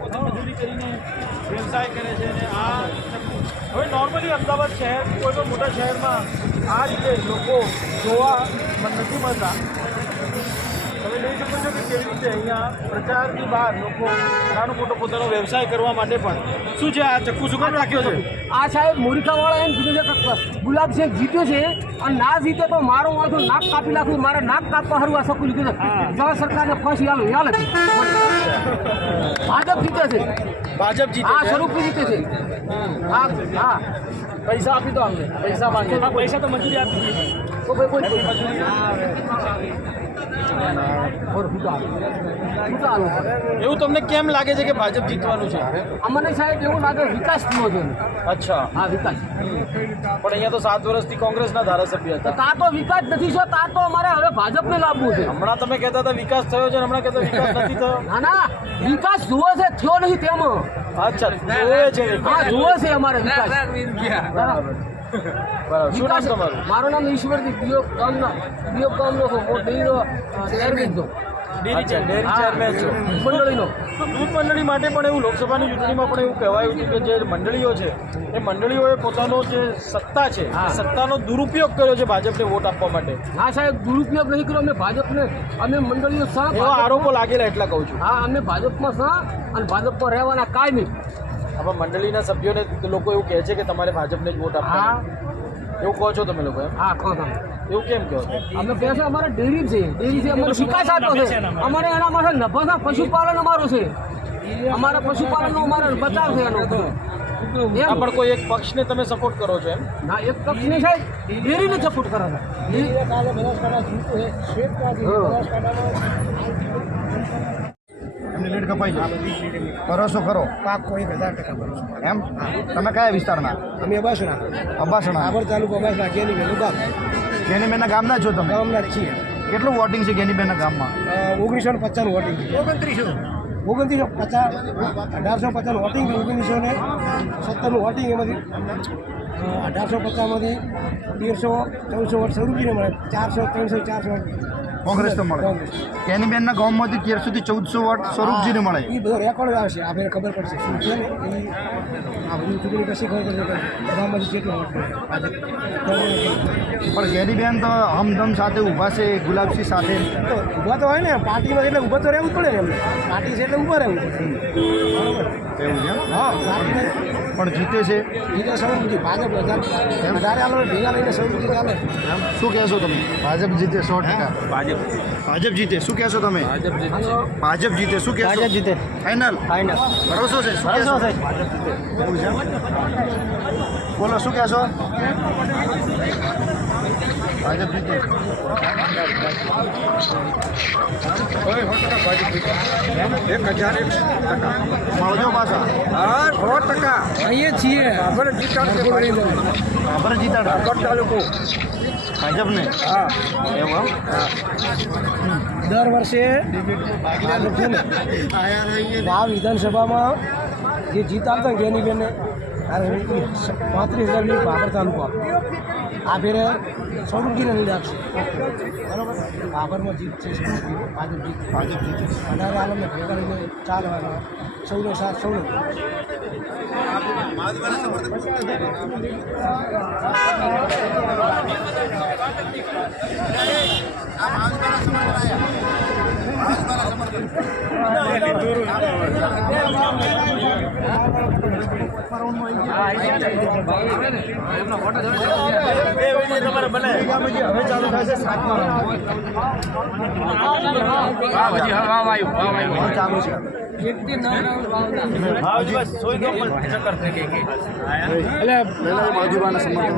પોતે મજૂરી કરીને વ્યવસાય કરે છે અને આ હવે નોર્મલી અમદાવાદ શહેર કોઈ પણ મોટા શહેરમાં આ રીતે લોકો જોવા નથી મળતા. તમે જોઈ શકો છો કે કેવી રીતે અહીંયા પ્રચારની બહાર લોકો નાનો મોટો પોતાનો વ્યવસાય કરવા માટે પણ શું છે આ ચક્કુ શું કામ રાખ્યો છે? આ સાહેબ મૂર્ખાવાળા એમ કીધું છે કે ગુલાબસિંહ જીતે છે અને ના જીતે તો મારો વાંધો નાક કાપી નાખું, મારે નાક કાપવા સારું આ શકું લીધું છે. જવા સરકારને ફાંસી હાલ ભાજપ જીતે છે. ભાજપ જીતે હા, છે? સ્વરૂપથી જીતે છે. હા હા, પૈસા આપી દો અમને, પૈસા માંગે. પૈસા તો મજૂરી આપી દીધી. તો ભાઈ કોઈ એવું તમને કેમ લાગે છે કે ભાજપ જીતવાનું છે? અમને સાહેબ એવું લાગે વિકાસ થયો છે. અચ્છા, હા, વિકાસ. પણ અહીંયા તો 7 વર્ષથી કોંગ્રેસના ધારાસભ્ય હતા. તા તો વિકાસ નથી થયો, તા તો અમારે હવે ભાજપને લાવવું છે. હમણાં તમે કહેતા હતા વિકાસ થયો છે, હમણાં કહેતા વિકાસ નથી થયો. ના ના, વિકાસ જુઓ છે, થયો નથી તેમાં. અચ્છા, જોવે છે. હા, જુઓ છે અમારે વિકાસ. બરાબર. શું નામ તમારું? મારું નામ ઈશ્વરજી, દિયોગ ગામનો છું. ડેરી ચેરમેન છો. મંડળીનો. દૂધ મંડળી માટે પણ એવું લોકસભાની ચૂંટણીમાં પણ એવું કહેવાયું હતું કે જે મંડળીઓ છે એ મંડળીઓએ પોતાનો જે સત્તા છે એ સત્તાનો દુરુપયોગ કર્યો છે ભાજપને વોટ આપવા માટે. હા સાહેબ, દુરુપયોગ નહીં કર્યો. અમે ભાજપને, અમે મંડળીઓ સહ એવા આરોપો લાગેલા એટલા કહું છું. હા, અમે ભાજપમાં સહ અને ભાજપમાં રહેવાના કાયમી. આપણા મંડળીના સભ્યોને લોકો એવું કહે છે કે તમારે ભાજપને જ વોટ હા આપવા, એવું કહો છો તમે લોકો? એમ હા, કહો તમે. એવું કેમ કહો છો? અમે કહે છે અમારે ડેરી છે, અમારે વિકાસ આપતો છે. અમારે એના માટે નફા પશુપાલન અમારું છે. અમારા પશુપાલનનો અમારે બચાવ છે એનો. આ પણ કોઈ એક પક્ષને તમે સપોર્ટ કરો છો એમ? ના, એક પક્ષને સાહેબ ડેરીને સપોર્ટ કરે છે. એમની લીડ કપાઈ જાય. ભરોસો કરો પાક કોઈ 1000% ભરોસો. એમ? તમે કયા વિસ્તારના? અમે અબાસણા અબ્બાસણા. તાલુકો અબાસણા કેની મેનું ગામ ગેનીબેનના ગામના છો તમે? ગામના જ છીએ. કેટલું વોટિંગ છે ગેનીબેનના ગામમાં? 1950 વોટિંગ, 1850 વોટિંગ, 1970 વોટિંગ. એમાંથી 1850માંથી 1300-1400 વોટ સ્વરૂપજીને મળે. 400, 300, 400 કોંગ્રેસ તો મળે. ગેનીબેનના ગામમાંથી 1300 થી 1400 વોટ સ્વરૂપજીને મળે. એ બધો રેકોર્ડ આવશે, આપણે ખબર પડશે શું છે ને એ. આ બધી ચૂંટણી પછી ખબર પડશે કે ગામમાંથી કેટલો વોટ મળે. પણ ગેનીબેન તો હમદમ સાથે ઊભા છે, ગુલાબસિંહ સાથે. તો ઊભા તો હોય ને, પાર્ટીમાં એટલે ઊભા તો રહેવું જ પડે ને એમને. પાર્ટી છે એટલે ઊભા રહેવું પડે. બરાબર. એવું છે એમ? હા, પાર્ટીને પણ જીતે છે જીતે સૌથી ભાજપ વધારે આલો ભેગા લઈને સૌથી ચાલે. શું કહેશો તમે? ભાજપ જીતે 100%. ભાજપ જીતે શું કહેશો તમે? ભાજપ જીતે શું કહેશો? ભાજપ જીતે. ફાઇનલ? ભરોસો છે? શું કહેશો? એવું છે એમ? બોલો શું કહેશો? ભાજપ જીતે. મળજો પાછા. 100% અહીંયા છીએ. આપણે જીતાડ તાલુકો. ભાજપને? હા, એવું? દર વર્ષે આ વિધાનસભામાં જે જીત આવતા ને ગેનીબેનને 35,000 લીડ બાબર તાલુકો આપે. આ ફેરે સ્વરૂપજીને લીડ આપશે. બરાબર. બાબરમાં જીત છે, ભાજપ જીત. વધારે આલમને ભેગા લઈને ચાલવાના. સૌનો સાથ સૌનો. તમારે બને હવે ચાલુ થશે 7 ચાલુ છે. બાજુબાના સમર્થન